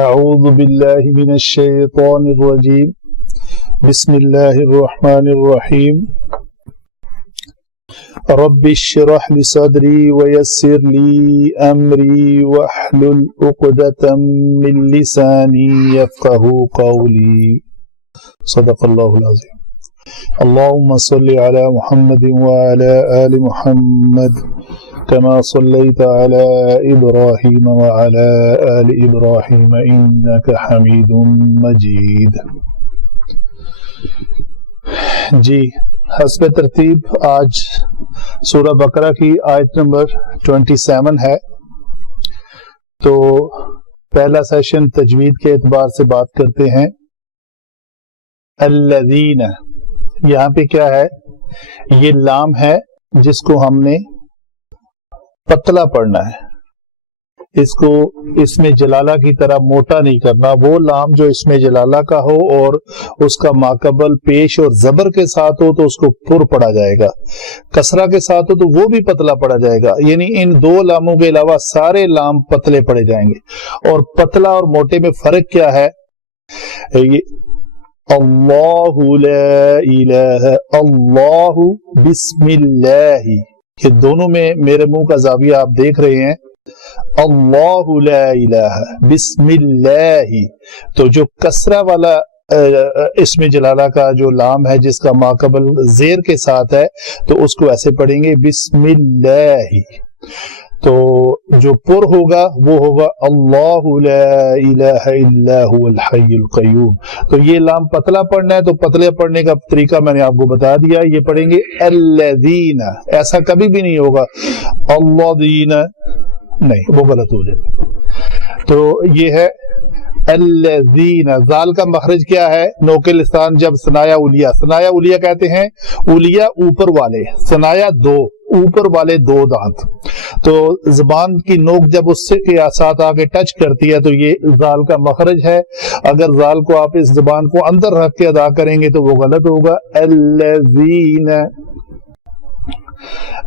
اعوذ باللہ من الشیطان الرجیم بسم اللہ الرحمن الرحیم رب اشرح لی صدری ویسر لی امری واحلل عقدۃ من لسانی یفقهوا قولی صدق اللہ العظیم اللهم صل على محمد وعلى آل محمد كما صليت على إبراهيم وعلى آل إبراهيم إنك حميد مجيد. جی حسب ترتیب آج سورہ بقرہ کی آیت نمبر 27 ہے. تو پہلا سیشن تجوید کے اعتبار سے بات کرتے ہیں. الذین، یہاں پہ کیا ہے؟ یہ لام ہے جس کو ہم نے پتلا پڑھنا ہے. اس کو اس میں جلالہ کی طرح موٹا نہیں کرنا. وہ لام جو اس میں جلالہ کا ہو اور اس کا ماقبل پیش اور زبر کے ساتھ ہو تو اس کو پر پڑھا جائے گا. کسرہ کے ساتھ ہو تو وہ بھی پتلا پڑھا جائے گا. یعنی ان دو لاموں کے علاوہ سارے لام پتلے پڑھے جائیں گے. اور پتلا اور موٹے میں فرق کیا ہے؟ اللہ لا الہ، اللہ بسم اللہ، یہ دونوں میں میرے منہ کا زاویہ آپ دیکھ رہے ہیں. اللہ لا الہ بسم اللہ. تو جو کسرہ والا اسم جلالہ کا جو لام ہے جس کا ماقبل زیر کے ساتھ ہے تو اس کو ایسے پڑھیں گے بسم اللہ. تو جو پر ہوگا وہ ہوگا اللہ لا الہ الا هو الحی القیوم. تو یہ لام پتلا پڑھنا ہے تو پتلے پڑھنے کا طریقہ میں نے آپ کو بتا دیا. یہ پڑھیں گے الذین، ایسا کبھی بھی نہیں ہوگا الذین، نہیں وہ غلط ہو جائے. تو یہ ہے الذین. ذال کا مخرج کیا ہے؟ نوک لسان. جب ثنایا اولیا، ثنایا اولیا کہتے ہیں اولیا اوپر والے، ثنایا دو اوپر والے دو دانت. تو زبان کی نوک جب اس سے کے ساتھ آگے ٹچ کرتی ہے تو یہ ذال کا مخرج ہے. اگر ذال کو آپ اس زبان کو اندر رکھ کے ادا کریں گے تو وہ غلط ہوگا. الذین،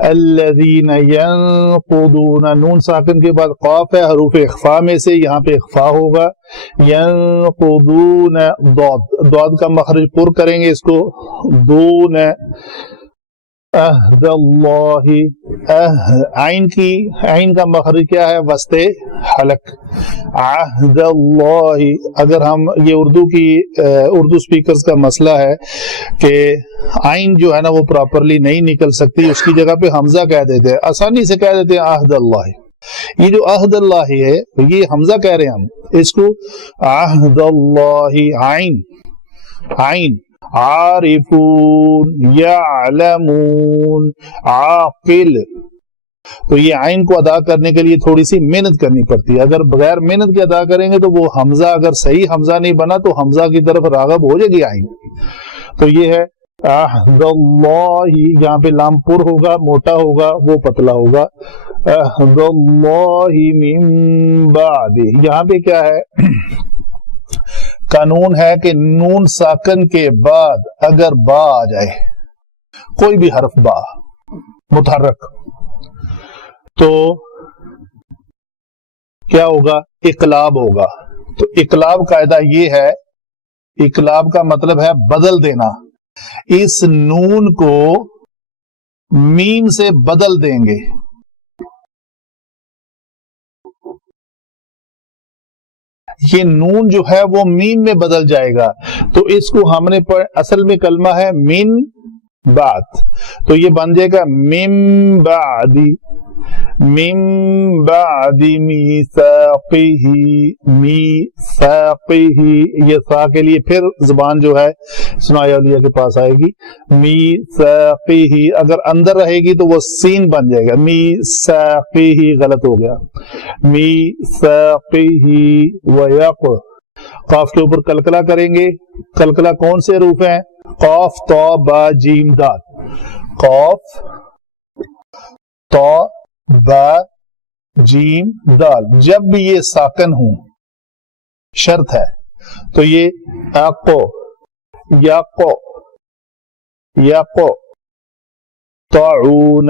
الذین ینقضون. نون ساکن کے بعد قاف ہے، حروف اخفاء میں سے یہاں پہ اخفاء ہوگا. ینقضون، ضاد کا مخرج پر کریں گے اس کو. دون عہد اللہ، عین کا مخرج کیا ہے؟ وسط حلق. عہد اللہ. اگر ہم یہ اردو سپیکرز کا مسئلہ ہے کہ عین جو ہے نا وہ پراپرلی نہیں نکل سکتی، اس کی جگہ پہ حمزہ کہہ دیتے ہیں، آسانی سے کہہ دیتے ہیں عہد اللہ. یہ جو عہد اللہ ہے یہ حمزہ کہہ رہے ہیں ہم، اس کو عہد اللہ. عین، عین. عارفون، یعلمون، عاقل. تو یہ عین کو ادا کرنے کے لیے تھوڑی سی محنت کرنی پڑتی ہے. اگر بغیر محنت کے ادا کریں گے تو وہ حمزہ اگر صحیح حمزہ نہیں بنا تو حمزہ کی طرف راغب ہو جائے گی عین. تو یہ ہے عہد اللہ. یہاں پہ لام پر ہوگا، موٹا ہوگا، وہ پتلا ہوگا. عہد اللہ من بعد. یہاں پہ کیا ہے؟ قانون ہے کہ نون ساکن کے بعد اگر با آ جائے، کوئی بھی حرف با متحرک، تو کیا ہوگا؟ اقلاب ہوگا. تو اقلاب قاعدہ یہ ہے، اقلاب کا مطلب ہے بدل دینا. اس نون کو میم سے بدل دیں گے. یہ نون جو ہے وہ میم میں بدل جائے گا. تو اس کو ہم نے اصل میں کلمہ ہے من بعد، تو یہ بن جائے گا من بعدی، من بعد میثاقہ. میثاقہ، یہ سا کے لیے پھر زبان جو ہے ثنایا اولیا کے پاس آئے گی. میثاقہ اگر اندر رہے گی تو وہ سین بن جائے گا. میثاقہ غلط ہو گیا. میثاقہ. ویق، قاف کے اوپر کلکلہ کریں گے. کلکلہ کون سے حروف ہیں؟ قاف، طا، با، جیم، دال. قاف، طا، با، جیم، دال. جب بھی یہ ساکن ہوں، شرط ہے، تو یہ اقو، یقو، یقو، طاعون،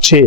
6।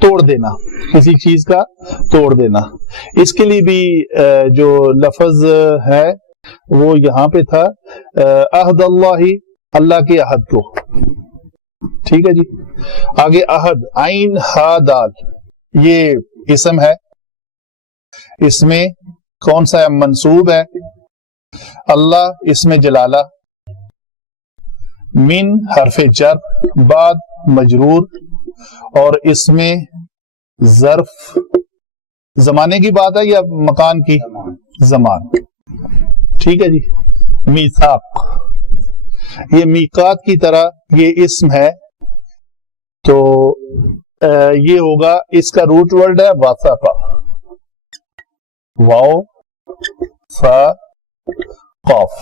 توڑ دینا، کسی چیز کا توڑ دینا. اس کے لیے بھی جو لفظ ہے وہ یہاں پہ تھا عہد اللہ، اللہ کے عہد کو. ٹھیک ہے جی. آگے عہد، عین ہا دال، یہ اسم ہے. اس میں کون سا منصوب ہے؟ اللہ اسم جلالہ. من حرف جر، بعد مجرور، اور اس میں ظرف زمانے کی بات ہے یا مکان کی؟ زمان. ٹھیک ہے جی. میثاق، یہ میقات کی طرح یہ اسم ہے، تو یہ ہوگا، اس کا روٹ ورڈ ہے واثقہ، واو فا قاف.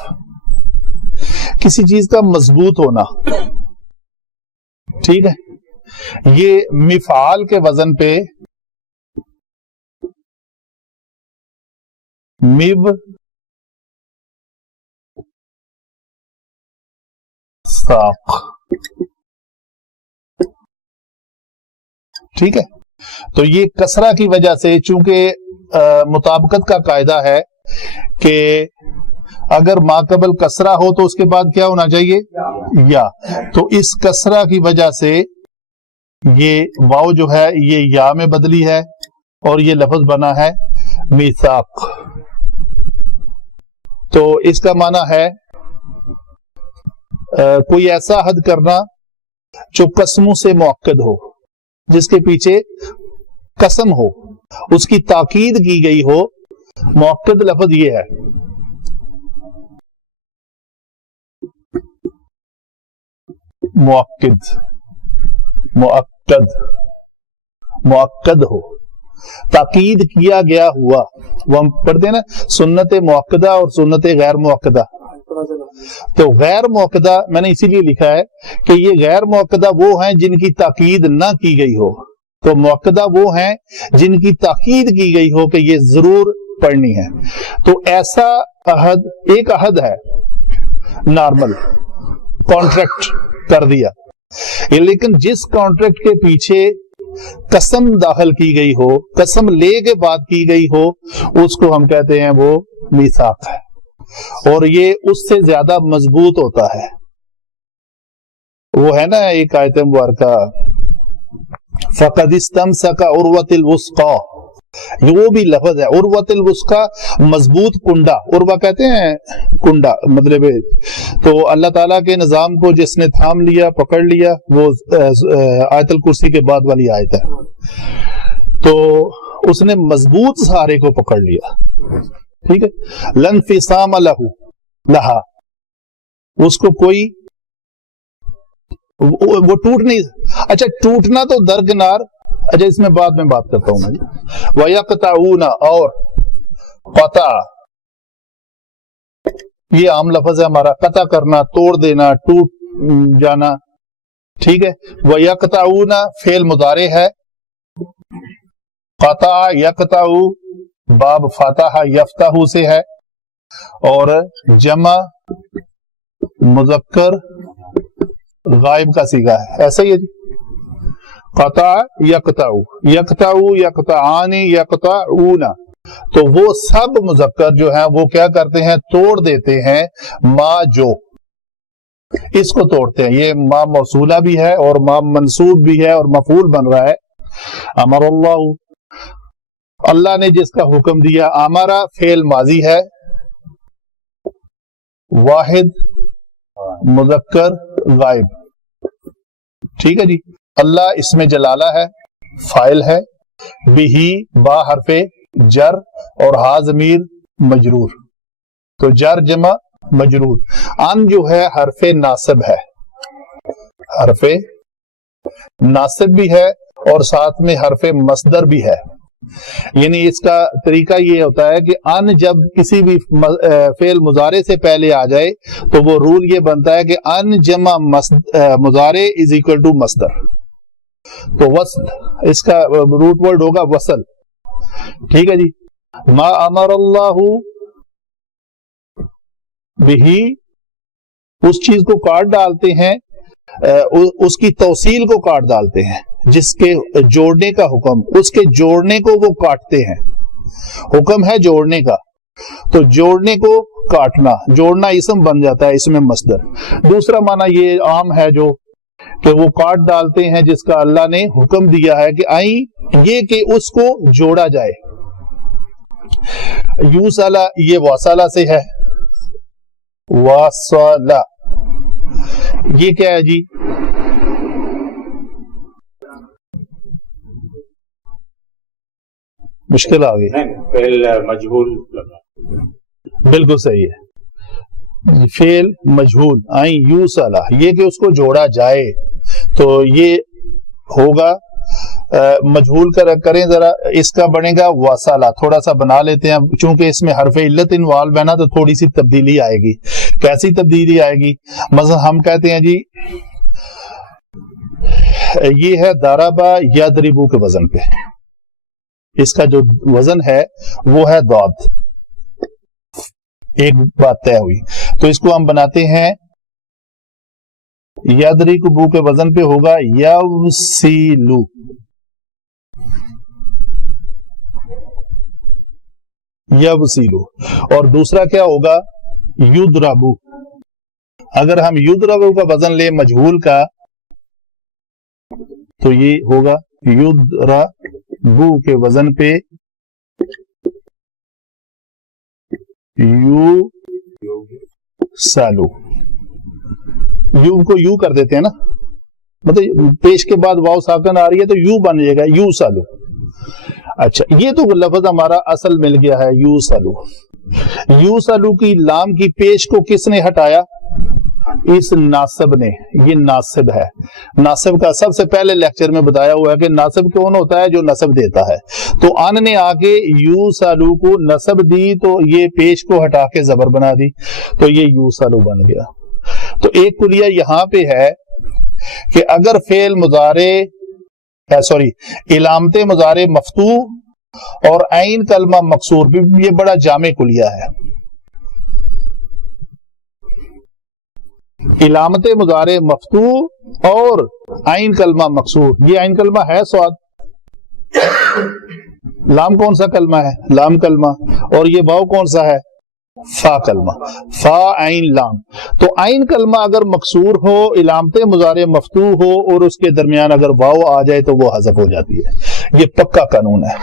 کسی چیز کا مضبوط ہونا. ٹھیک ہے. یہ مفعال کے وزن پہ مب ساق. ٹھیک ہے. تو یہ کسرہ کی وجہ سے، چونکہ مطابقت کا قاعدہ ہے کہ اگر ما قبل کسرہ ہو تو اس کے بعد کیا ہونا چاہیے؟ یا. تو اس کسرہ کی وجہ سے یہ واو جو ہے یہ یا میں بدلی ہے اور یہ لفظ بنا ہے میثاق. تو اس کا معنی ہے کوئی ایسا عہد کرنا جو قسموں سے مؤکد ہو، جس کے پیچھے قسم ہو، اس کی تاکید کی گئی ہو. مؤکد لفظ یہ ہے. مؤکد، مؤکد، مؤکد ہو، تاکید کیا گیا ہوا. وہ ہم پڑھتے ہیں نا سنت مؤکدہ اور سنت غیر مؤکدہ. تو غیر مؤکدہ میں نے اسی لیے لکھا ہے کہ یہ غیر مؤکدہ وہ ہیں جن کی تاکید نہ کی گئی ہو، تو مؤکدہ وہ ہیں جن کی تاکید کی گئی ہو کہ یہ ضرور پڑھنی ہے. تو ایسا عہد، ایک عہد ہے نارمل کانٹریکٹ کر دیا، لیکن جس کانٹریکٹ کے پیچھے قسم داخل کی گئی ہو، قسم لے کے بات کی گئی ہو، اس کو ہم کہتے ہیں وہ میثاق ہے، اور یہ اس سے زیادہ مضبوط ہوتا ہے. وہ ہے نا ایک آیت مبارکہ فَقَدِ اسْتَمْسَكَ عُرْوَةِ الْوُثْقَىٰ، وہ بھی لفظ ہے عروۃ الوثقیٰ، مضبوط کنڈا. عروہ کہتے ہیں کنڈا، مطلب تو اللہ تعالیٰ کے نظام کو جس نے تھام لیا، پکڑ لیا، وہ آیت الکرسی کے بعد والی آیت ہے. تو اس نے مضبوط سہارے کو پکڑ لیا. ٹھیک ہے. لن فصام لہا، اس کو کوئی وہ ٹوٹ نہیں. اچھا ٹوٹنا تو درکنار، اچھا اس میں بعد میں بات کرتا ہوں میں. وَيَقْطَعُونَ، اور قطع، یہ عام لفظ ہے ہمارا، قطع کرنا، توڑ دینا، ٹوٹ جانا. ٹھیک ہے. وَيَقْطَعُونَ فعل مضارع ہے. قطع یقطع باب فتح یفتح سے ہے، اور جمع مذکر غائب کا صیغہ ہے. ایسا ہی ہے جی. قطع یقطع، یقطع یقطعان یقطعون، تو وہ سب مذکر جو ہیں وہ کیا کرتے ہیں؟ توڑ دیتے ہیں ما جو، اس کو توڑتے ہیں. یہ ما موصولہ بھی ہے اور ما منصوب بھی ہے اور مفعول بن رہا ہے. امر اللہ، اللہ نے جس کا حکم دیا. امرا فعل ماضی ہے، واحد مذکر غائب. ٹھیک ہے جی. اللہ اسم جلالہ ہے، فاعل ہے. بہی با حرف جر اور ہا ضمیر مجرور، تو جر جمع مجرور. ان جو ہے حرف ناصب ہے، حرف ناصب بھی ہے اور ساتھ میں حرف مصدر بھی ہے. یعنی اس کا طریقہ یہ ہوتا ہے کہ ان جب کسی بھی فعل مضارع سے پہلے آ جائے تو وہ رول یہ بنتا ہے کہ ان جمع مضارع از اکول ٹو مصدر. تو وصل، اس کا روٹ ورڈ ہوگا وصل. ٹھیک ہے جی. ما امر اللہ بہی، اس چیز کو کاٹ ڈالتے ہیں اس کی توصیل کو کاٹ ڈالتے ہیں، جس کے جوڑنے کا حکم، اس کے جوڑنے کو وہ کاٹتے ہیں۔ حکم ہے جوڑنے کا، تو جوڑنے کو کاٹنا، جوڑنا اسم بن جاتا ہے، اس میں مصدر۔ دوسرا معنی یہ عام ہے جو کہ وہ کاٹ ڈالتے ہیں جس کا اللہ نے حکم دیا ہے کہ آئیں، یہ کہ اس کو جوڑا جائے۔ یوصلہ یہ واصلہ سے ہے، واصلہ یہ کیا ہے جی؟ مشکل آ گئی، فعل مجہول بالکل صحیح ہے، فعل مجہول، آئیں یوصلہ یہ کہ اس کو جوڑا جائے، تو یہ ہوگا مجہول کریں ذرا، اس کا بنے گا واصلہ۔ تھوڑا سا بنا لیتے ہیں چونکہ اس میں حرف علت انوالو ہے نا، تو تھوڑی سی تبدیلی آئے گی۔ کیسی تبدیلی آئے گی؟ مثلا ہم کہتے ہیں جی یہ ہے ضربہ یضرب کے وزن پہ، اس کا جو وزن ہے وہ ہے ضاد، ایک بات طے ہوئی، تو اس کو ہم بناتے ہیں یضرب کے وزن پہ ہوگا یوصلو، یوصلو، اور دوسرا کیا ہوگا یضرب۔ اگر ہم یضرب کا وزن لیں مجہول کا تو یہ ہوگا یضرب کے وزن پہ یوصلو، یو کو یو کر دیتے ہیں نا، مطلب پیش کے بعد واو ساکن آ رہی ہے تو یو بن جائے گا یوصلو۔ اچھا یہ تو لفظ ہمارا اصل مل گیا ہے یوصلو۔ یوصلو کی لام کی پیش کو کس نے ہٹایا؟ اس ناصب نے، یہ ناصب ہے۔ ناصب کا سب سے پہلے لیکچر میں بتایا ہوا ہے کہ ناصب کون ہوتا ہے؟ جو نصب دیتا ہے۔ تو ان نے آ کے یوصلو کو نصب دی تو یہ پیش کو ہٹا کے زبر بنا دی، تو یہ یوصلو بن گیا۔ تو ایک کلیہ یہاں پہ ہے کہ اگر فعل مضارع علامت مضارع مفتوح اور عین کلمہ مکسور، یہ بڑا جامع کلیہ ہے۔ علامت مضارع مفتوح اور عین کلمہ مکسور، یہ عین کلمہ ہے سواد، لام کون سا کلمہ ہے؟ لام کلمہ، اور یہ واو کون سا ہے؟ فا کلمہ، فا عین لام۔ تو عین کلمہ اگر مکسور ہو، علامت مضارع مفتوح ہو اور اس کے درمیان اگر واو آ جائے تو وہ حذف ہو جاتی ہے، یہ پکا قانون ہے۔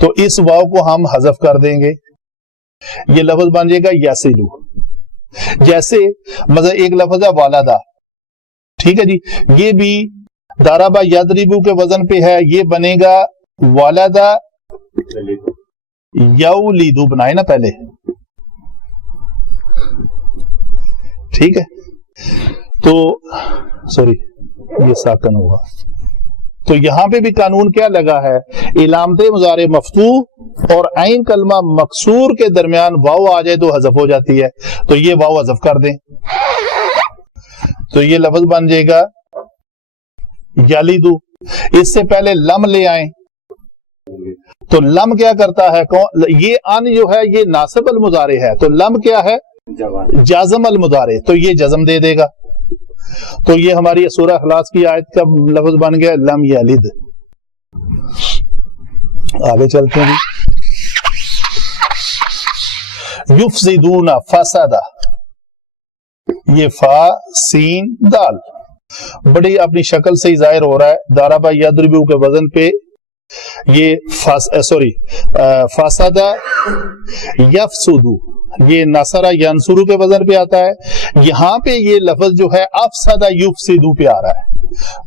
تو اس واو کو ہم حذف کر دیں گے، یہ لفظ بن جائے گا یصلو۔ جیسے مثلا ایک لفظ ہے والدہ، ٹھیک ہے جی، یہ بھی ضربہ یضرب کے وزن پہ ہے، یہ بنے گا والدہ یولیدو، بنائے نا پہلے، ٹھیک ہے۔ تو سوری یہ ساکن ہوا، تو یہاں پہ بھی قانون کیا لگا ہے؟ علامت مضارع مفتوح اور عین کلمہ مکسور کے درمیان واو آ جائے تو حذف ہو جاتی ہے، تو یہ واو حذف کر دیں، تو یہ لفظ بن جائے گا یلیدو۔ اس سے پہلے لم لے آئیں، تو لم کیا کرتا ہے؟ یہ ان جو ہے یہ ناصب المضارع ہے، تو لم کیا ہے؟ جازم المضارع، تو یہ جزم دے دے گا۔ تو یہ ہماری سورہ اخلاص کی آیت کا لفظ بن گیا لم یلد۔ آگے چلتے ہیں، یفسدون فسادہ، یہ فا سین دال بڑی اپنی شکل سے ہی ظاہر ہو رہا ہے، ضربہ یضرب کے وزن پہ یہ فسادہ یفسدو، یہ نصرہ ینصرو کے وزن پہ آتا ہے۔ یہاں پہ یہ لفظ جو ہے افسدہ یفسدو پہ آ رہا ہے،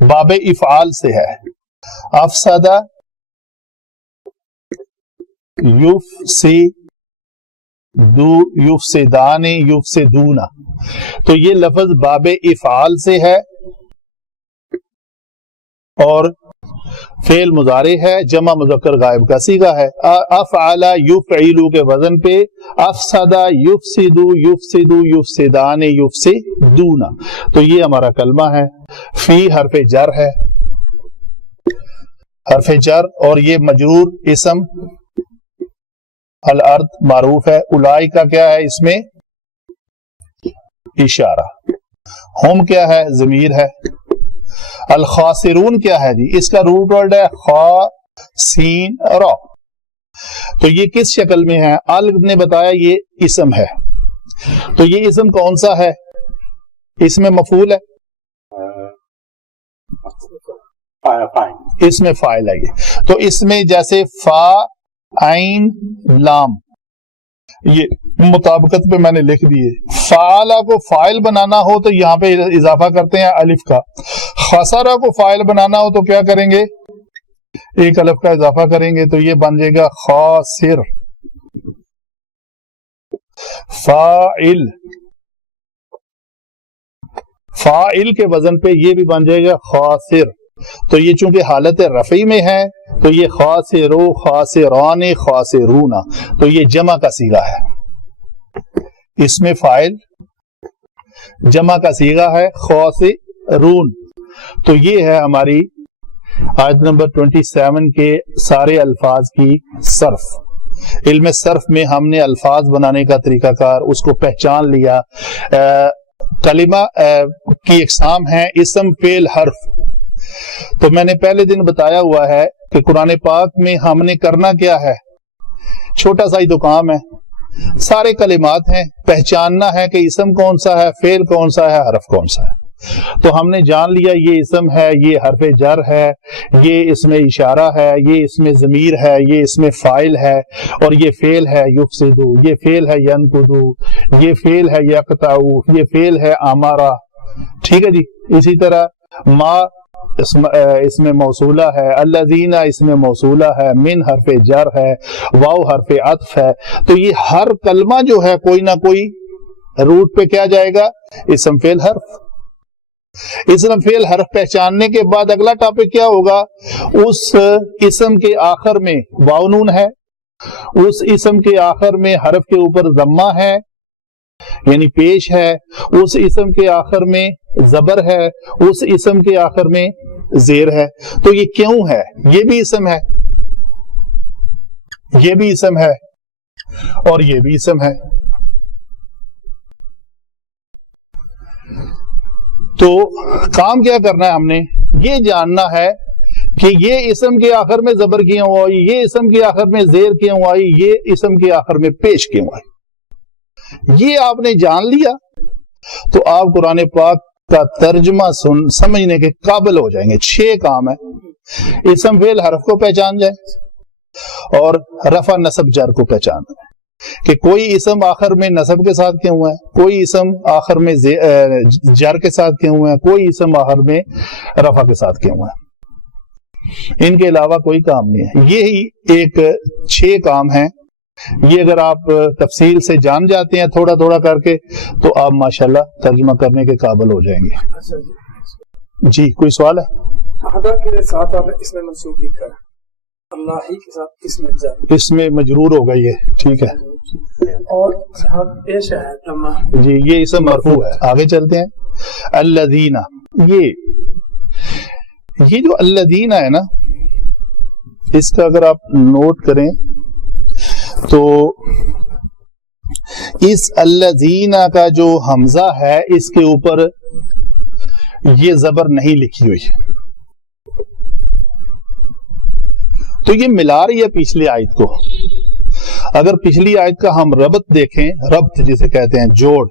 باب افعال سے ہے، افسدہ یفسدو، یفسدان، یفسدون، تو یہ لفظ باب افعال سے ہے اور فعل مضارع ہے، جمع مذکر غائب کا صیغہ ہے۔ افعل یفعلو کے وزن پہ افسد یفسدو، یفسدو، یفسدان، یفسدون، تو یہ ہمارا کلمہ ہے۔ فی حرف جر ہے، حرف جر، اور یہ مجرور اسم، الارض معروف ہے، اولئک کا کیا ہے اس میں؟ اشارہ، ہم کیا ہے؟ ضمیر ہے. الخاسرون کیا ہے جی؟ اس کا روٹ ورڈ ہے خا سین را. تو یہ کس شکل میں ہے؟ ال نے بتایا یہ اسم ہے. تو یہ اسم کون سا ہے؟ اس میں مفعول ہے، اس میں فاعل ہے. یہ تو اس میں جیسے فا عین لام، یہ مطابقت پہ میں نے لکھ دیے. فعلا کو فاعل بنانا ہو تو یہاں پہ اضافہ کرتے ہیں الف کا. خسرہ کو فاعل بنانا ہو تو کیا کریں گے؟ ایک الف کا اضافہ کریں گے تو یہ بن جائے گا خاسر. فاعل، فاعل کے وزن پہ یہ بھی بن جائے گا خاسر. تو یہ چونکہ حالت رفعی میں ہے تو یہ خاسرو، خاسران، خاسرون، تو یہ جمع کا صیغہ ہے. اس میں فاعل جمع کا صیغہ ہے خاسرون. تو یہ ہے ہماری آیت نمبر 27 کے سارے الفاظ کی صرف. علم صرف میں ہم نے الفاظ بنانے کا طریقہ کار اس کو پہچان لیا. کلمہ کی اقسام ہیں اسم، فعل، حرف. تو میں نے پہلے دن بتایا ہوا ہے کہ قرآن پاک میں ہم نے کرنا کیا ہے؟ چھوٹا سا ہی تو کام ہے. سارے کلمات ہیں، پہچاننا ہے کہ اسم کون سا ہے، فعل کون سا ہے، حرف کون سا ہے. تو ہم نے جان لیا یہ اسم ہے، یہ حرف جر ہے، یہ اس میں اشارہ ہے، یہ اس میں ضمیر ہے، یہ اس میں فاعل ہے، اور یہ فعل ہے یفسدو، یہ فعل ہے ینقضو، یہ فعل ہے یقطعو، یہ فعل ہے امارا. ٹھیک ہے جی. اسی طرح ما اس میں موصولہ ہے، الذین اس میں موصولہ ہے، من حرف جر ہے، واو حرف عطف ہے. تو یہ ہر کلمہ جو ہے کوئی نہ کوئی روٹ پہ کیا جائے گا؟ اسم، فعل، حرف. اسم، فعل، حرف پہچاننے کے بعد اگلا ٹاپک کیا ہوگا؟ اس اسم کے آخر میں واو نون ہے، اس اسم کے آخر میں حرف کے اوپر ضمہ ہے یعنی پیش ہے، اس اسم کے آخر میں زبر ہے، اس اسم کے آخر میں زیر ہے. تو یہ کیوں ہے؟ یہ بھی اسم ہے، یہ بھی اسم ہے، اور یہ بھی اسم ہے. تو کام کیا کرنا ہے؟ ہم نے یہ جاننا ہے کہ یہ اسم کے آخر میں زبر کیوں آئی، یہ اسم کے آخر میں زیر کیوں آئی، یہ اسم کے آخر میں پیش کیوں آئی. یہ آپ نے جان لیا تو آپ قرآن پاک کا ترجمہ سمجھنے کے قابل ہو جائیں گے. 6 کام ہے. اسم، فعل، حرف کو پہچان جائے اور رفع، نصب، جر کو پہچان جائے کہ کوئی اسم آخر میں نصب کے ساتھ کیوں ہوا ہے، کوئی اسم آخر میں جر کے ساتھ کیوں ہوا ہے، کوئی اسم آخر میں رفع کے ساتھ کیوں ہوا ہے. ان کے علاوہ کوئی کام نہیں ہے. یہی ایک 6 کام ہیں. یہ اگر آپ تفصیل سے جان جاتے ہیں تھوڑا تھوڑا کر کے تو آپ ماشاءاللہ ترجمہ کرنے کے قابل ہو جائیں گے. جی کوئی سوال ہے؟ احدا کے ساتھ آپ نے اس میں منصوب لکھا ہے، اللہ ہی کے ساتھ اس میں جر، اس میں مجرور ہو گئی ہے. ٹھیک ہے. اور یہاں پیش ہے لمحہ. جی یہ اسم مرفوع ہے. آگے چلتے ہیں. الذین، یہ جو الذین ہے نا، اس کا اگر آپ نوٹ کریں تو اس الذین کا جو حمزہ ہے اس کے اوپر یہ زبر نہیں لکھی ہوئی، تو یہ ملا رہی ہے پچھلی آیت کو. اگر پچھلی آیت کا ہم ربط دیکھیں، ربط جسے کہتے ہیں جوڑ،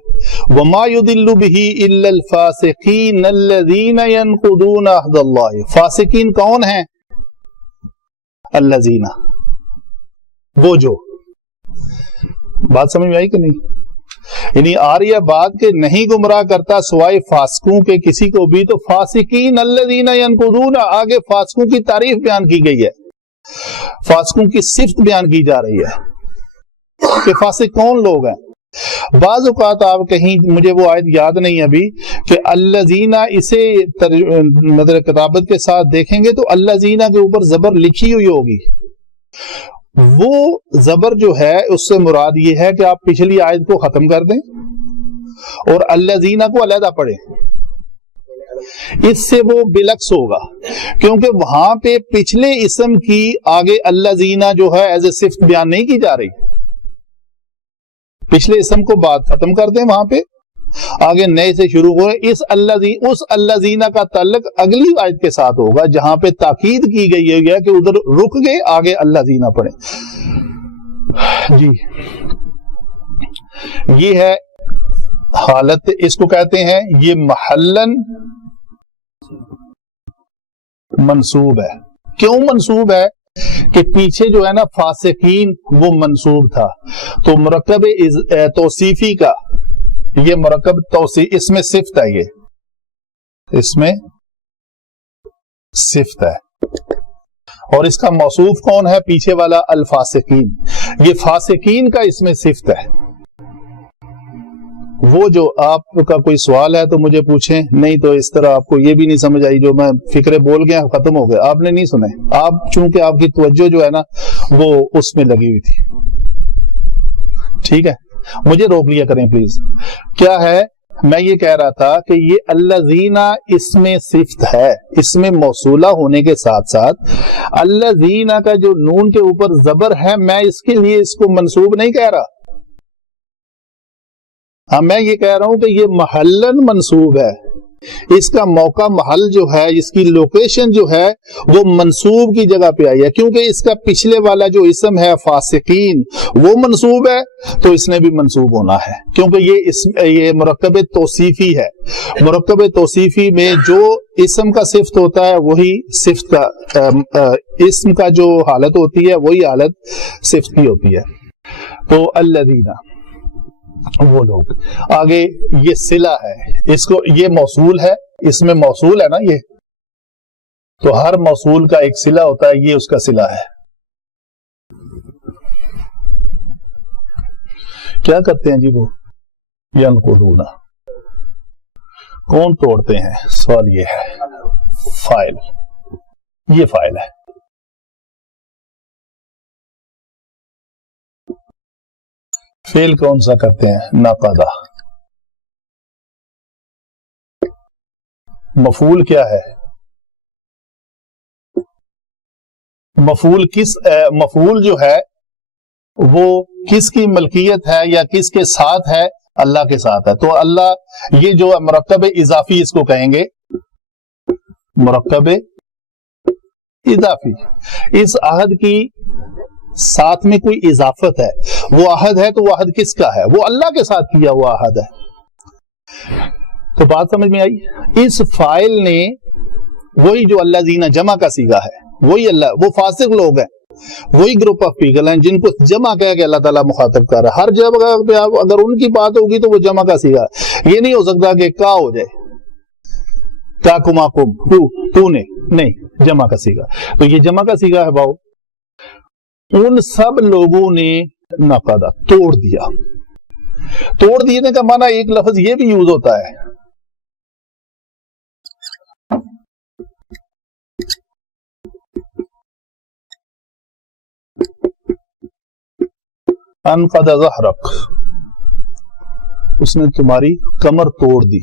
وَمَا يُضِلُّ بِهِ إِلَّا الْفَاسِقِينَ الَّذِينَ يَنقُضُونَ عَهْدَ اللَّهِ. فاسقین کون ہیں؟ الذین، وہ جو. بات سمجھ میں آئی کہ نہیں؟ یعنی آ رہی ہے بات کہ نہیں گمراہ کرتا سوائے فاسقوں کے کسی کو بھی. تو فاسقین الذین ینقضون، آگے فاسقوں کی تعریف بیان کی گئی ہے، فاسقوں کی صفت بیان کی جا رہی ہے کہ فاسق کون لوگ ہیں. بعض اوقات آپ کہیں، مجھے وہ آیت یاد نہیں ابھی، کہ الذین اسے مطلب کتابت کے ساتھ دیکھیں گے تو الذین کے اوپر زبر لکھی ہوئی ہوگی. وہ زبر جو ہے اس سے مراد یہ ہے کہ آپ پچھلی آیت کو ختم کر دیں اور الذین کو علیحدہ پڑھیں. اس سے وہ بالعکس ہوگا، کیونکہ وہاں پہ پچھلے اسم کی آگے الذین جو ہے ایز اے صفت بیان نہیں کی جا رہی. پچھلے اسم کو بات ختم کر دیں وہاں پہ آگے نئے سے شروع ہو رہے، اس الذین کا تعلق اگلی آیت کے ساتھ ہوگا جہاں پہ تاکید کی گئی ہے کہ ادھر رک گئے، آگے الذین پڑھیں. جی یہ ہے حالت، اس کو کہتے ہیں یہ محلن منصوب ہے. کیوں منصوب ہے؟ کہ پیچھے جو ہے نا فاسقین وہ منصوب تھا، تو مرکب توصیفی کا یہ مرکب توصیف، اس میں صفت ہے، یہ اس میں صفت ہے، اور اس کا موصوف کون ہے؟ پیچھے والا الفاسقین. یہ فاسقین کا اس میں صفت ہے. وہ جو آپ کا کوئی سوال ہے تو مجھے پوچھیں، نہیں تو اس طرح آپ کو یہ بھی نہیں سمجھ آئی، جو میں فکرے بول گیا ختم ہو گیا، آپ نے نہیں سنے. آپ چونکہ آپ کی توجہ جو ہے نا وہ اس میں لگی ہوئی تھی. ٹھیک ہے، مجھے روک لیا کریں پلیز. کیا ہے؟ میں یہ کہہ رہا تھا کہ یہ الذین اس میں صفت ہے، اس میں موصولہ ہونے کے ساتھ ساتھ الذین کا جو نون کے اوپر زبر ہے، میں اس کے لیے اس کو منصوب نہیں کہہ رہا. ہاں میں یہ کہہ رہا ہوں کہ یہ محلن منصوب ہے، اس کا موقع محل جو ہے، اس کی لوکیشن جو ہے وہ منصوب کی جگہ پہ آئی ہے، کیونکہ اس کا پچھلے والا جو اسم ہے فاسقین وہ منصوب ہے، تو اس نے بھی منصوب ہونا ہے، کیونکہ یہ مرکب توصیفی ہے. مرکب توصیفی میں جو اسم کا صفت ہوتا ہے وہی صفت کا اسم کا جو حالت ہوتی ہے وہی حالت صفت کی ہوتی ہے. تو الذین وہ لوگ، آگے یہ صلہ ہے، اس کو یہ موصول ہے، اس میں موصول ہے نا، یہ تو ہر موصول کا ایک صلہ ہوتا ہے، یہ اس کا صلہ ہے. کیا کرتے ہیں جی وہ؟ ینقضون، کون توڑتے ہیں؟ سوال یہ ہے. فاعل، یہ فاعل ہے. فعل کون سا کرتے ہیں؟ نقضا. مفعول کیا ہے؟ مفعول جو ہے وہ کس کی ملکیت ہے یا کس کے ساتھ ہے؟ اللہ کے ساتھ ہے. تو اللہ، یہ جو مرکب اضافی اس کو کہیں گے، مرکب اضافی، اس عہد کی ساتھ میں کوئی اضافت ہے، وہ عہد ہے، تو وہ عہد کس کا ہے؟ وہ اللہ کے ساتھ کیا ہوا عہد ہے. تو بات سمجھ میں آئی؟ اس فاعل نے وہی جو الذین جمع کا صیغہ ہے، وہی اللہ، وہ فاسق لوگ ہیں، وہی گروپ آف پیپل ہیں جن کو جمع کہہ کے اللہ تعالیٰ مخاطب کر رہا ہے. ہر جگہ پہ اگر ان کی بات ہوگی تو وہ جمع کا صیغہ ہے. یہ نہیں ہو سکتا کہ کا ہو جائے، کا کما کم، تو نے، نہیں، جمع کا صیغہ. تو یہ جمع کا صیغہ ہے باؤ. ان سب لوگوں نے نقضا، توڑ دیا. توڑ دینے کا معنی ایک لفظ یہ بھی یوز ہوتا ہے، انقض ظہرک، اس نے تمہاری کمر توڑ دی.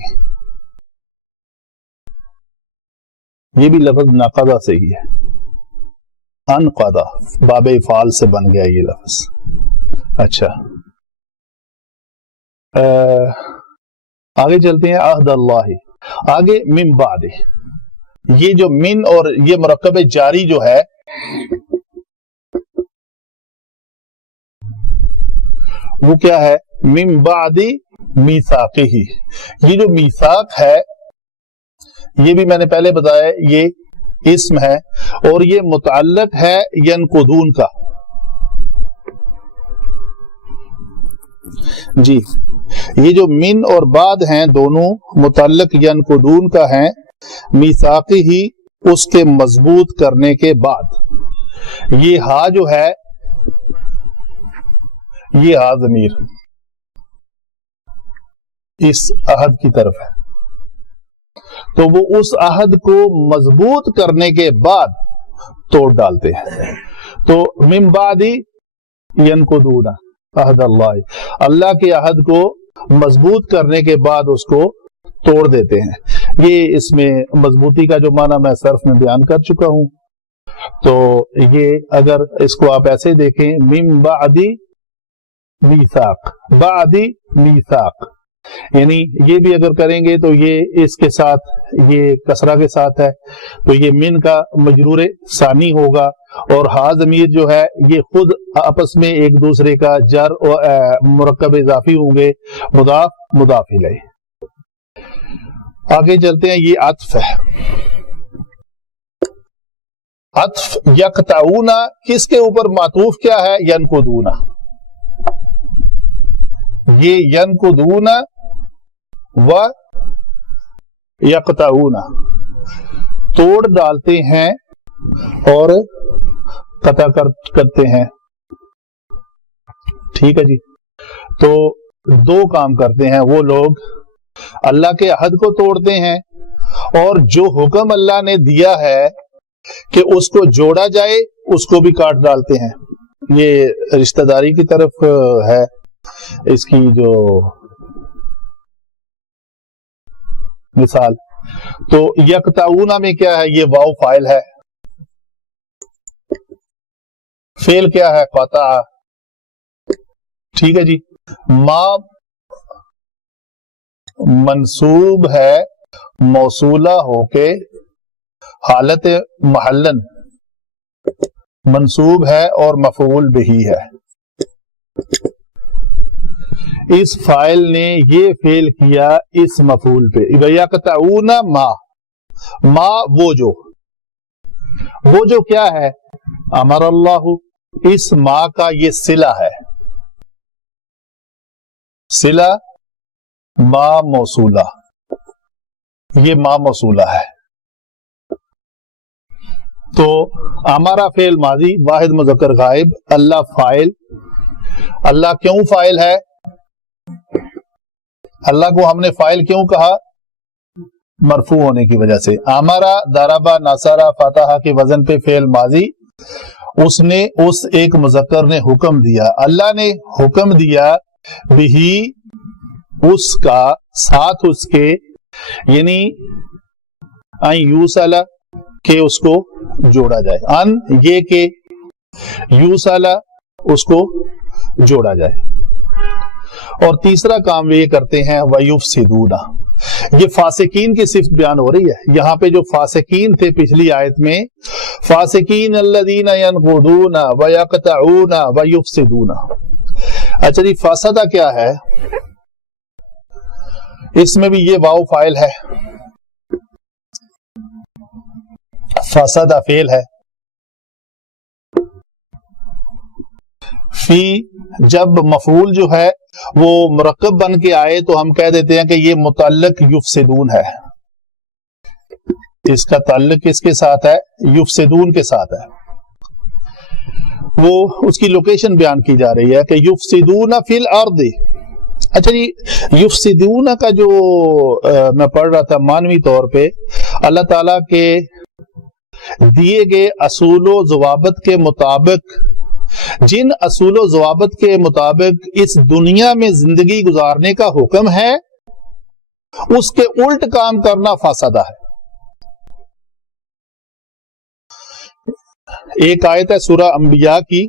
یہ بھی لفظ نقضا سے ہی ہے. انقضا باب افعال سے بن گیا یہ لفظ. اچھا، آگے چلتے ہیں. عہد اللہ، آگے من بعد، یہ جو من اور یہ مرکب جاری جو ہے وہ کیا ہے؟ من بعد میثاقہ. یہ جو میثاق ہے یہ بھی میں نے پہلے بتایا یہ اسم ہے، اور یہ متعلق ہے ینقضون کا. جی یہ جو من اور بعد ہیں دونوں متعلق ینقضون کا ہیں، میثاقی ہی اس کے مضبوط کرنے کے بعد. یہ ہا جو ہے، یہ ہا ضمیر اس عہد کی طرف ہے، تو وہ اس عہد کو مضبوط کرنے کے بعد توڑ ڈالتے ہیں. تو من بعد ینقضون عہد اللہ، اللہ کے عہد کو مضبوط کرنے کے بعد اس کو توڑ دیتے ہیں. یہ اس میں مضبوطی کا جو معنی میں صرف میں بیان کر چکا ہوں. تو یہ اگر اس کو آپ ایسے دیکھیں، من بعد میثاق، بعد میثاق، یعنی یہ بھی اگر کریں گے تو یہ اس کے ساتھ یہ کسرہ کے ساتھ ہے تو یہ من کا مجرور ثانی ہوگا، اور ہا ضمیر جو ہے یہ خود آپس میں ایک دوسرے کا جر اور مرکب اضافی ہوں گے، مضاف مضاف الیہ۔ آگے چلتے ہیں، یہ عطف ہے۔ عطف یقطعون کس کے اوپر معطوف کیا ہے؟ ینقضون۔ یہ ینقضون و یقطعون توڑ ڈالتے ہیں اور قطع کرتے ہیں، ٹھیک ہے جی۔ تو دو کام کرتے ہیں وہ لوگ، اللہ کے عہد کو توڑتے ہیں اور جو حکم اللہ نے دیا ہے کہ اس کو جوڑا جائے اس کو بھی کاٹ ڈالتے ہیں۔ یہ رشتہ داری کی طرف ہے اس کی جو مثال۔ تو یقطعون میں کیا ہے؟ یہ واو فاعل ہے، فعل کیا ہے؟ قطع، ٹھیک ہے جی۔ ما منصوب ہے موصولہ ہو کے حالت محلن منصوب ہے اور مفعول بہی ہے۔ اس فاعل نے یہ فعل کیا اس مفعول پہ۔ یقطعون ما وہ جو کیا ہے؟ امر اللہ، اس ما کا یہ صلہ ہے، صلہ ما موصولہ، یہ ما موصولہ ہے۔ تو ہمارا فعل ماضی واحد مذکر غائب، اللہ فاعل۔ اللہ کیوں فاعل ہے؟ اللہ کو ہم نے فاعل کیوں کہا؟ مرفوع ہونے کی وجہ سے۔ امرا، ضربا، نصرا، فتح کے وزن پہ فعل ماضی، اس نے اس ایک مذکر نے حکم دیا، اللہ نے حکم دیا بھی اس کا ساتھ اس کے، یعنی ان یوصل کہ اس کو جوڑا جائے، ان یہ کہ یوصل اس کو جوڑا جائے۔ اور تیسرا کام یہ کرتے ہیں وَيُفْسِدُونَ، یہ فاسقین کی صفت بیان ہو رہی ہے یہاں پہ۔ جو فاسقین تھے پچھلی آیت میں، فاسقین الذین ینقضون ویقطعون ویفسدون۔ اچھا جی، فاسدہ کیا ہے؟ اس میں بھی یہ واو فاعل ہے، فاسدہ فعل ہے۔ فی جب مفعول جو ہے وہ مرکب بن کے آئے تو ہم کہہ دیتے ہیں کہ یہ متعلق یفسدون ہے، اس کا تعلق کس کے ساتھ ہے؟ یفسدون کے ساتھ ہے۔ وہ اس کی لوکیشن بیان کی جا رہی ہے کہ یفسدون فی الارض۔ اچھا جی، یفسدون کا جو میں پڑھ رہا تھا معنوی طور پہ، اللہ تعالیٰ کے دیے گئے اصول و ضوابط کے مطابق، جن اصول و ضوابط کے مطابق اس دنیا میں زندگی گزارنے کا حکم ہے، اس کے الٹ کام کرنا فاسدہ ہے۔ ایک آیت ہے سورہ انبیاء کی،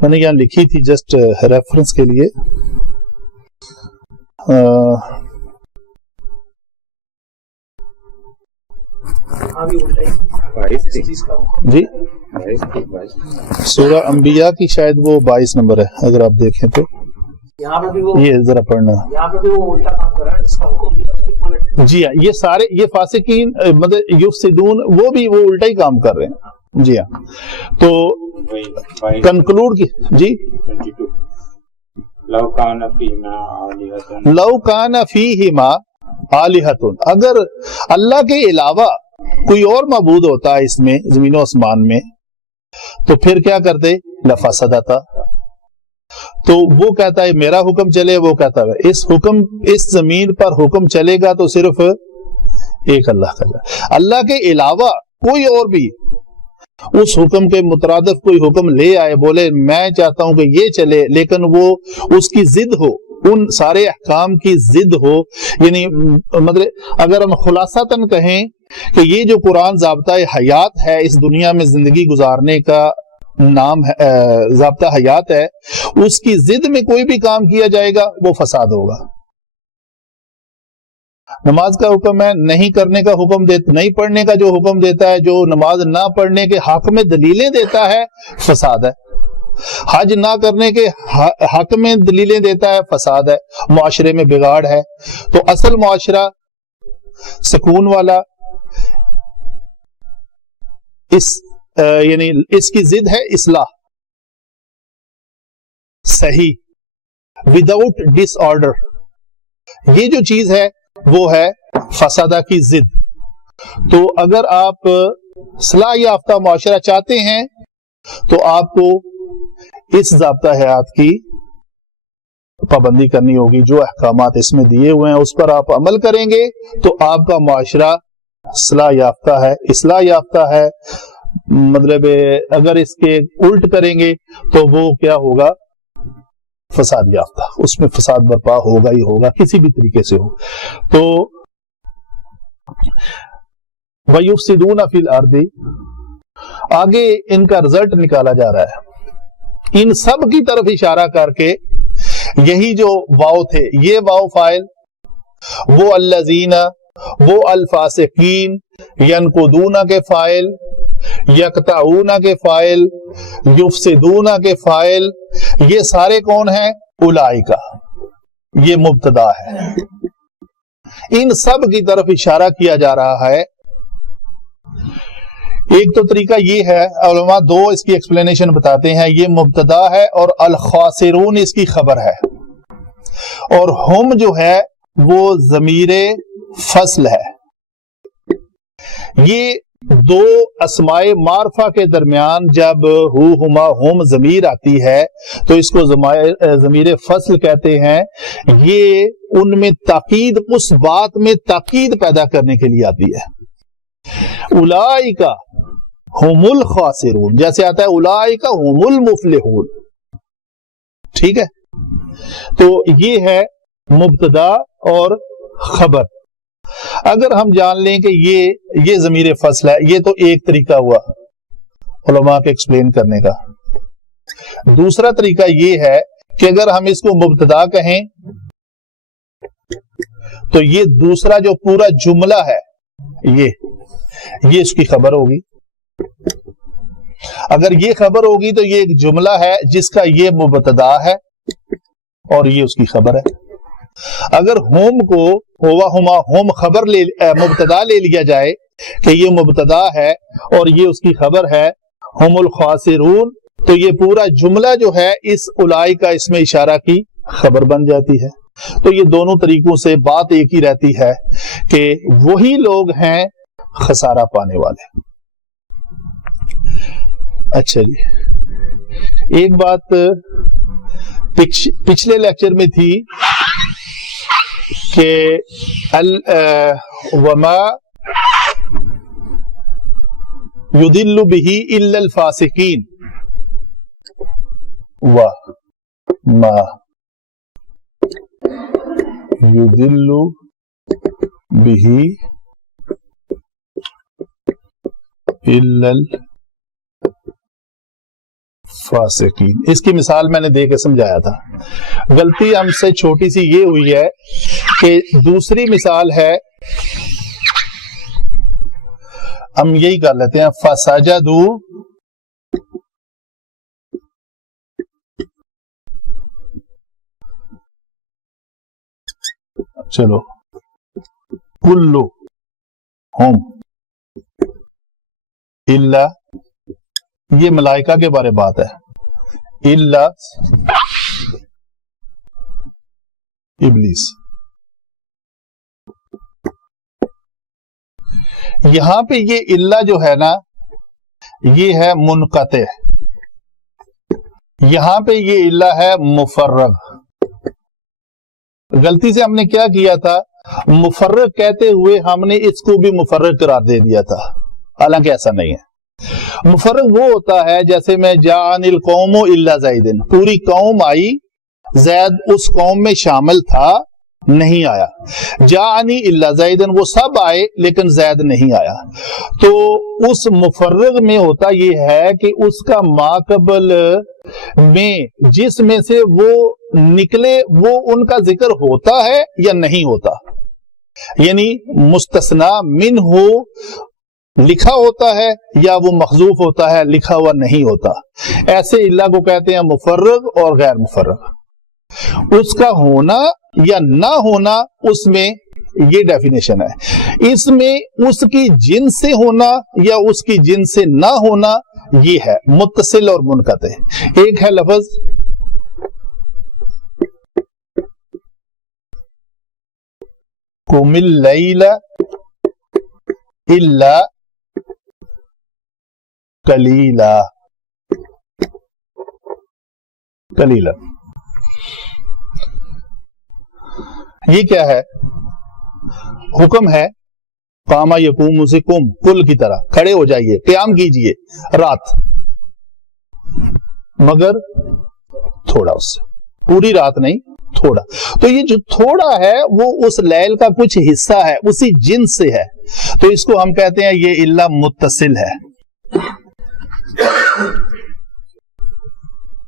میں نے یہاں لکھی تھی جسٹ ریفرنس کے لیے، جی سورہ انبیاء کی شاید وہ 22 نمبر ہے، اگر آپ دیکھیں تو یہ ذرا پڑھنا۔ جی ہاں، یہ سارے یہ فاسقین مطلب یفسدون وہ بھی وہ الٹا ہی کام کر رہے ہیں۔ جی ہاں، تو کنکلوڈ کی جی، لو کان فیہما آلہۃ، اگر اللہ کے علاوہ کوئی اور معبود ہوتا ہے اس میں زمین و آسمان میں تو پھر کیا کرتے؟ لفسدتا۔ تو وہ کہتا ہے میرا حکم چلے، وہ کہتا ہے اس زمین پر حکم چلے گا تو صرف ایک اللہ کا جائے۔ اللہ کے علاوہ کوئی اور بھی اس حکم کے مترادف کوئی حکم لے آئے، بولے میں چاہتا ہوں کہ یہ چلے، لیکن وہ اس کی ضد ہو، ان سارے احکام کی ضد ہو، یعنی مطلب اگر ہم خلاصتاً کہیں کہ یہ جو قرآن ضابطہ حیات ہے، اس دنیا میں زندگی گزارنے کا نام ضابطہ حیات ہے، اس کی ضد میں کوئی بھی کام کیا جائے گا وہ فساد ہوگا۔ نماز کا حکم ہے، نہیں کرنے کا حکم دیتا، نہیں پڑھنے کا جو حکم دیتا ہے، جو نماز نہ پڑھنے کے حق میں دلیلیں دیتا ہے، فساد ہے۔ حج نہ کرنے کے حق میں دلیلیں دیتا ہے، فساد ہے، معاشرے میں بگاڑ ہے۔ تو اصل معاشرہ سکون والا، یعنی اس کی ضد ہے اصلاح، صحیح، وداؤٹ ڈس آرڈر۔ یہ جو چیز ہے وہ ہے فسادہ کی ضد۔ تو اگر آپ صلاح یافتہ معاشرہ چاہتے ہیں تو آپ کو اس ضابطہ حیات کی پابندی کرنی ہوگی۔ جو احکامات اس میں دیے ہوئے ہیں اس پر آپ عمل کریں گے تو آپ کا معاشرہ صلاح یافتہ ہے، اصلاح یافتہ ہے۔ مطلب اگر اس کے الٹ کریں گے تو وہ کیا ہوگا؟ فساد یافتہ، اس میں فساد برپا ہوگا ہی ہوگا، کسی بھی طریقے سے ہو۔ تو وَيُفْسِدُونَ فِي الْأَرْضِ، آگے ان کا رزلٹ نکالا جا رہا ہے، ان سب کی طرف اشارہ کر کے یہی جو واو تھے، یہ واو فاعل، وہ الذین، وہ الفاسقین، ینقضون کے فاعل، یقطعون کے فاعل، یفسدون کے فاعل، یہ سارے کون ہیں؟ اولئک، یہ مبتدا ہے۔ ان سب کی طرف اشارہ کیا جا رہا ہے۔ ایک تو طریقہ یہ ہے، علماء دو اس کی ایکسپلینیشن بتاتے ہیں، یہ مبتدا ہے اور الخاسرون اس کی خبر ہے، اور ہم جو ہے وہ ضمیر فصل ہے۔ یہ دو اسماء معرفہ کے درمیان جب ہو ہما ہم ضمیر آتی ہے تو اس کو ضمیر فصل کہتے ہیں۔ یہ ان میں تاکید، اس بات میں تاکید پیدا کرنے کے لیے آتی ہے۔ اولئک ہم الخاسرون، جیسے آتا ہے اولئک ہم المفلحون، ٹھیک ہے؟ تو یہ ہے مبتدا اور خبر۔ اگر ہم جان لیں کہ یہ ضمیر فصل ہے، یہ تو ایک طریقہ ہوا علماء کے ایکسپلین کرنے کا۔ دوسرا طریقہ یہ ہے کہ اگر ہم اس کو مبتدا کہیں تو یہ دوسرا جو پورا جملہ ہے یہ اس کی خبر ہوگی۔ اگر یہ خبر ہوگی تو یہ ایک جملہ ہے جس کا یہ مبتدا ہے اور یہ اس کی خبر ہے۔ اگر ہوم کو ہوا ہما ہوم خبر مبتدا لے لیا جائے کہ یہ مبتدا ہے اور یہ اس کی خبر ہے ہم الخاسرون، تو یہ پورا جملہ جو ہے اس اولائک کا اس میں اشارہ کی خبر بن جاتی ہے۔ تو یہ دونوں طریقوں سے بات ایک ہی رہتی ہے کہ وہی لوگ ہیں خسارہ پانے والے۔ اچھا جی، ایک بات پچھلے لیکچر میں تھی کہ وما یضل به الا الفاسقین، وما یضل به الا الفاسقین، اس کی مثال میں نے دے کے سمجھایا تھا۔ غلطی ہم سے چھوٹی سی یہ ہوئی ہے کہ دوسری مثال ہے، ہم یہی کر لیتے ہیں فسجدوا، چلو کلو ہم الا، یہ ملائکہ کے بارے بات ہے، الا ابلیس۔ یہاں پہ یہ الا جو ہے نا یہ ہے منقطع، یہاں پہ یہ الا ہے مفرغ۔ غلطی سے ہم نے کیا کیا تھا، مفرغ کہتے ہوئے ہم نے اس کو بھی مفرغ قرار دے دیا تھا، حالانکہ ایسا نہیں ہے۔ مفرغ وہ ہوتا ہے جیسے میں جاءنی القوم الا زید، پوری قوم آئی، زید اس قوم میں شامل تھا، نہیں آیا۔ جاءنی الا زید، وہ سب آئے لیکن زید نہیں آیا۔ تو اس مفرغ میں ہوتا یہ ہے کہ اس کا ماقبل میں جس میں سے وہ نکلے وہ ان کا ذکر ہوتا ہے یا نہیں ہوتا۔ یعنی مستثنا منہ لکھا ہوتا ہے یا وہ محذوف ہوتا ہے، لکھا ہوا نہیں ہوتا، ایسے الا کو کہتے ہیں مفرغ اور غیر مفرغ۔ اس کا ہونا یا نہ ہونا، اس میں یہ ڈیفینیشن ہے۔ اس میں اس کی جنس سے ہونا یا اس کی جنس سے نہ ہونا، یہ ہے متصل اور منقطع۔ ایک ہے لفظ قم اللیل الا قلیلا، قلیلا، یہ کیا ہے؟ حکم ہے قام یقوم سے قم، کل کی طرح کھڑے ہو جائیے، قیام کیجئے رات، مگر تھوڑا، اس سے پوری رات نہیں، تھوڑا۔ تو یہ جو تھوڑا ہے وہ اس لیل کا کچھ حصہ ہے، اسی جنس سے ہے، تو اس کو ہم کہتے ہیں یہ الا متصل ہے۔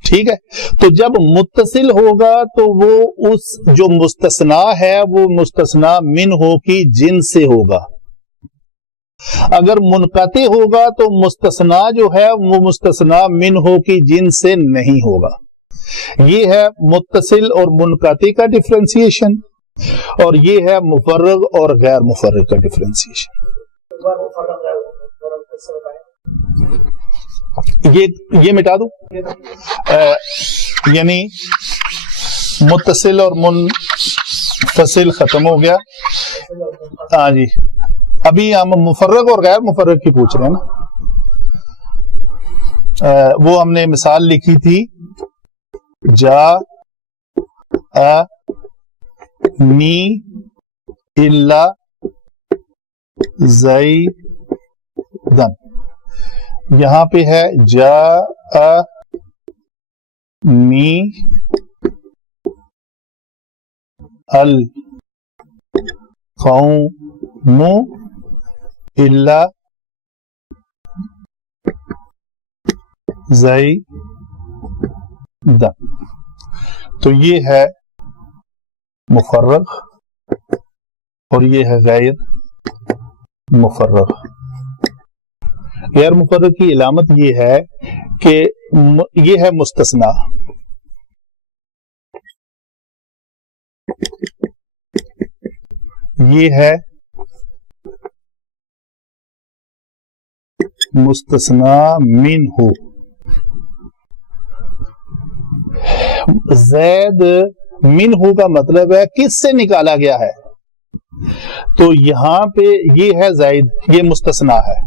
ٹھیک ہے، تو جب متصل ہوگا تو وہ اس جو مستثنا ہے وہ مستثنا منہ کی جنس سے ہوگا۔ اگر منقطع ہوگا تو مستثنا جو ہے وہ مستثنا منہ کی جنس سے نہیں ہوگا۔ یہ ہے متصل اور منقطع کا ڈفرینسیشن، اور یہ ہے مفرغ اور غیر مفرغ کا ڈفرینسیشن۔ یہ مٹا دوں، یعنی متصل اور منفصل ختم ہو گیا۔ ہاں جی، ابھی ہم مفرغ اور غیر مفرغ کی پوچھ رہے ہیں نا۔ وہ ہم نے مثال لکھی تھی، جا نی الا زیدن، یہاں پہ ہے جا نی القوم الا زیدن، تو یہ ہے مفرغ اور یہ ہے غیر مفرغ۔ غیر مفرغ کی علامت یہ ہے کہ یہ ہے مستثنا، یہ ہے مستثنا منہ، زید منہ کا مطلب ہے کس سے نکالا گیا ہے، تو یہاں پہ یہ ہے زید، یہ مستثنا ہے۔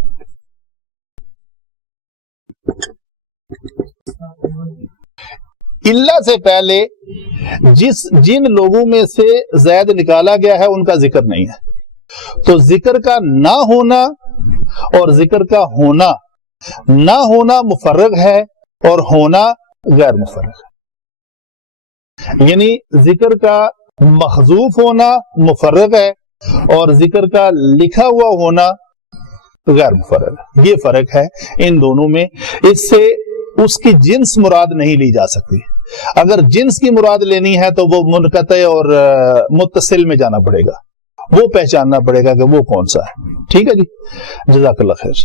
اللہ سے پہلے جن لوگوں میں سے زید نکالا گیا ہے ان کا ذکر نہیں ہے، تو ذکر کا نہ ہونا اور ذکر کا ہونا، نہ ہونا مفرغ ہے اور ہونا غیر مفرغ ہے، یعنی ذکر کا محذوف ہونا مفرغ ہے اور ذکر کا لکھا ہوا ہونا غیر مفرغ ہے۔ یہ فرق ہے ان دونوں میں، اس سے اس کی جنس مراد نہیں لی جا سکتی۔ اگر جنس کی مراد لینی ہے تو وہ منقطع اور متصل میں جانا پڑے گا، وہ پہچاننا پڑے گا کہ وہ کون سا ہے۔ ٹھیک ہے جی، جزاک اللہ خیر۔